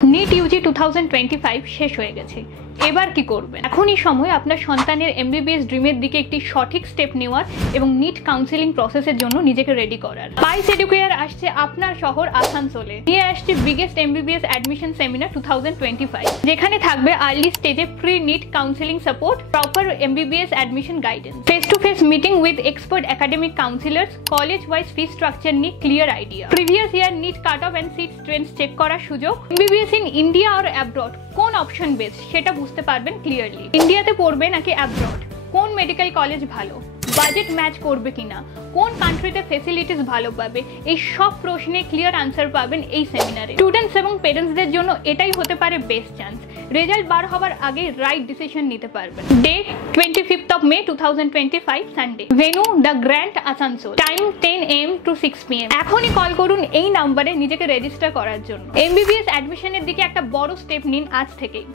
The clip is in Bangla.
নিট ইউজি 2025 শেষ হয়ে গেছে। এবার কি করবেন? এখনই সময় আপনার সন্তানের এমবিবিএস ড্রিমের দিকে একটি সঠিক স্টেপ নেওয়ার এবং নিট কাউন্সেলিং প্রসেসের জন্য নিজেকে রেডি করার। স্পাইস এডুকেয়ার আসছে আপনার শহর আসানসোলে, নিয়ে আসছে বিগেস্ট এমবিবিএস অ্যাডমিশন সেমিনার 2025, যেখানে থাকবে আর্লি স্টেজে free NEET counselling support, proper MBBS admission guidance, face to face meeting with expert academic counsellors, college wise fee structure নিয়ে clear idea, previous year NEET cut off and seat trends check করার সুযোগ, এমবিবিএস ইন ইন্ডিয়া আর অ্যাব্রড কোন অপশন বেস্ট সেটা বুঝতে পারবেন ক্লিয়ারলি। ইন্ডিয়াতে পড়বে নাকি অ্যাব্রড, কোন মেডিকেল কলেজ ভালো, বাজেট ম্যাচ করবে কিনা, কোন কান্ট্রিতে ফেসিলিটিস ভালো পাবে, এই সব প্রশ্নে ক্লিয়ার আনসার পাবেন এই সেমিনারে। স্টুডেন্টস এবং পেরেন্টসদের জন্য এটাই হতে পারে বেস্ট চান্স, রেজাল্ট বার হওয়ার আগে রাইট ডিসিশন নিতে পারবেন। Date 25th of May 2025 Sunday, venue the grand Asansol, time 10 AM to 6 PM। এখনই কল করুন এই নাম্বারে নিজেকে রেজিস্টার করার জন্য। এমবিবিএস অ্যাডমিশনের দিকে একটা বড় স্টেপ নিন আজ থেকেই।